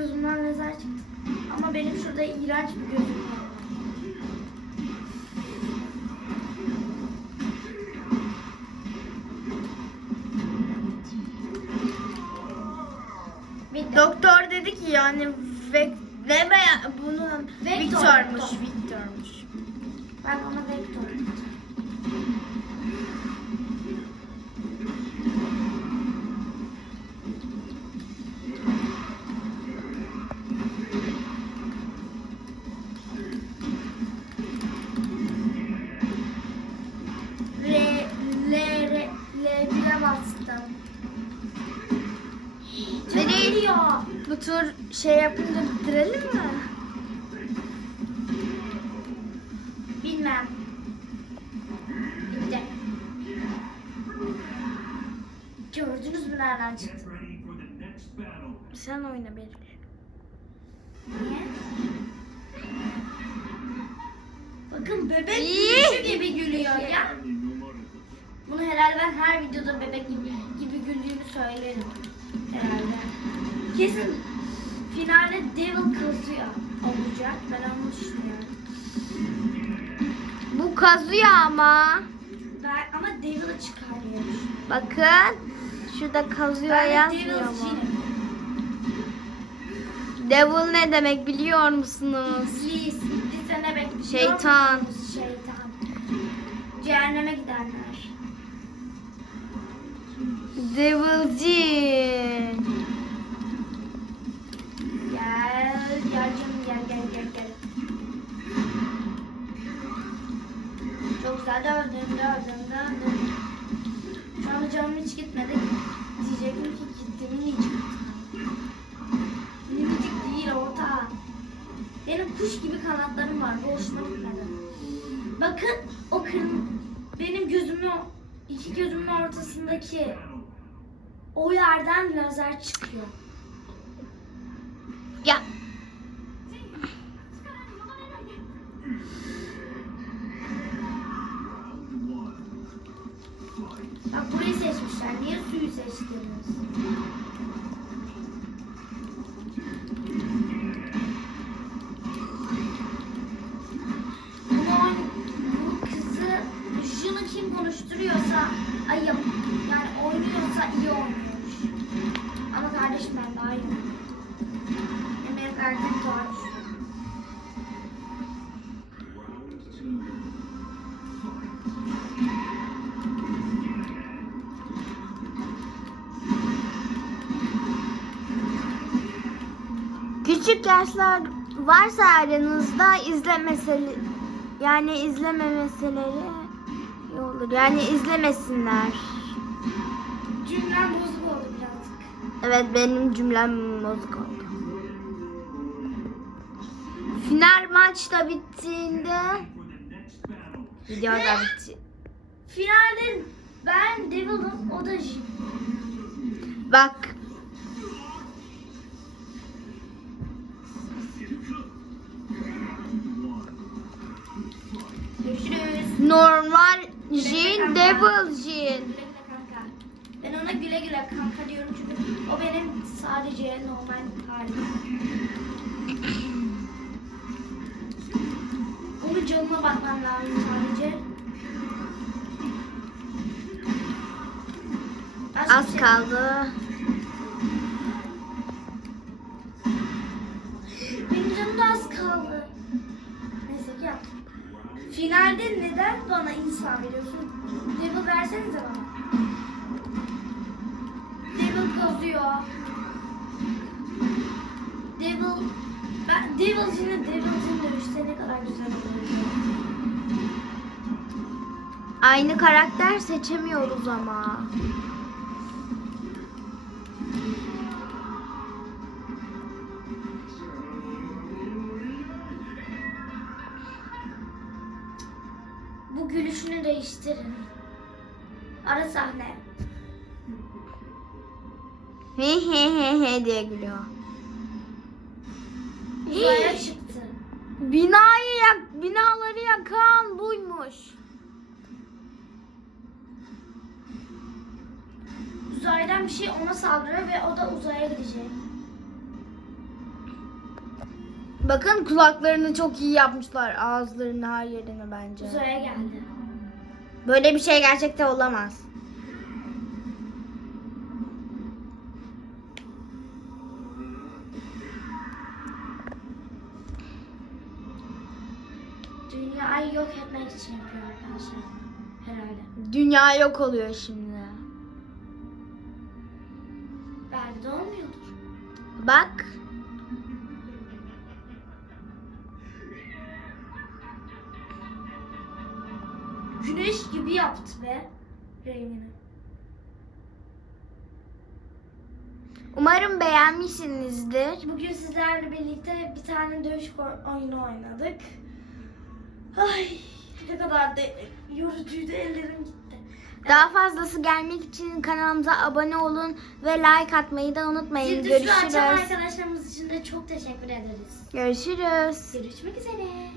gözümden lazer çıktı. Ama benim şurada iğrenç bir gözüm var. Doktor dedi ki yani ve deme bunun Vektor, Victor'muş, Victor'muş. Ben ona Vektor. Geliyor. Bu tur şey yapınca bitirelim mi? Bilmem. Bitti. Gördünüz mü nereden çıktı? Sen oyna belki. Niye? Bakın bebek gülüşü gibi gülüyor ya. Bunu herhalde ben her videoda bebek gibi, gibi güldüğümü söylerim. Herhalde. Kesin finalde Devil kazıyor olacak. Ben onu düşünüyorum. Bu kazıyor ama. Ben, ama Devil'ı çıkarıyor. Bakın. Şurada de yazmıyor mu? Devil ne demek biliyor musunuz? İblis. İblis'e ne bekliyor Şeytan. musunuz? Şeytan. Cehenneme gidenler. Devil'cin. Güzel döndün döndün döndün. Şu anda canım hiç gitmedi. Diyecektim ki gitti minicik. Minicik değil orta. Benim kuş gibi kanatlarım var. Bu hoşuma gitmedi. Bakın o kırmızı benim gözümün iki gözümün ortasındaki o yerden lazer çıkıyor. Ya. Bak burayı seçmişler. Niye suyu seçtiniz? Oyn- bu kızı şunu kim konuşturuyorsa ayıp. Yani oynuyorsa iyi oynuyormuş. Ama kardeşim ben daha iyi oynuyorum. Benim karakterim Küçük yaşlar varsa aranızda izlemeseli yani izlememeseleri iyi olur. Yani izlemesinler. Cümlem bozuk oldu birazcık. Evet benim cümlem bozuk oldu. Final maçta bittiğinde video da bitti. Finalde ben Devil'ım, o da Jin. Bak Görüşürüz. normal Jin, Devil kanka. Ben ona güle güle kanka diyorum çünkü o benim sadece normal halim. Onun canına bakmam lazım sadece. Az bir şey- kaldı. Benim Finalde neden bana insan veriyorsun? Devil versenize bana. Devil kazıyor. Devil ben Devil Jin'e Devil Jin dövüşse ne kadar güzel olur. Aynı karakter seçemiyoruz ama. Gülüşünü değiştirin. Ara sahne. He he he he diye gülüyor. Uzaya çıktı. Binayı yak, binaları yakan buymuş. Uzaydan bir şey ona saldırıyor ve o da uzaya gidecek. Bakın kulaklarını çok iyi yapmışlar. Ağızlarını her yerini bence. Uzaya geldi. Böyle bir şey gerçekte olamaz. Dünyayı yok etmek için yapıyor arkadaşlar. Herhalde. Dünya yok oluyor şimdi. Belki de olmuyordur. Bak. Yaptı be rengini. Umarım beğenmişsinizdir. Bugün sizlerle birlikte bir tane dövüş oyunu oynadık. Ay ne kadar da yorucuydu ellerim gitti. Daha fazlası gelmek için kanalımıza abone olun ve like atmayı da unutmayın. Açan Görüşürüz. arkadaşlarımız için de çok teşekkür ederiz. Görüşürüz. Görüşmek üzere.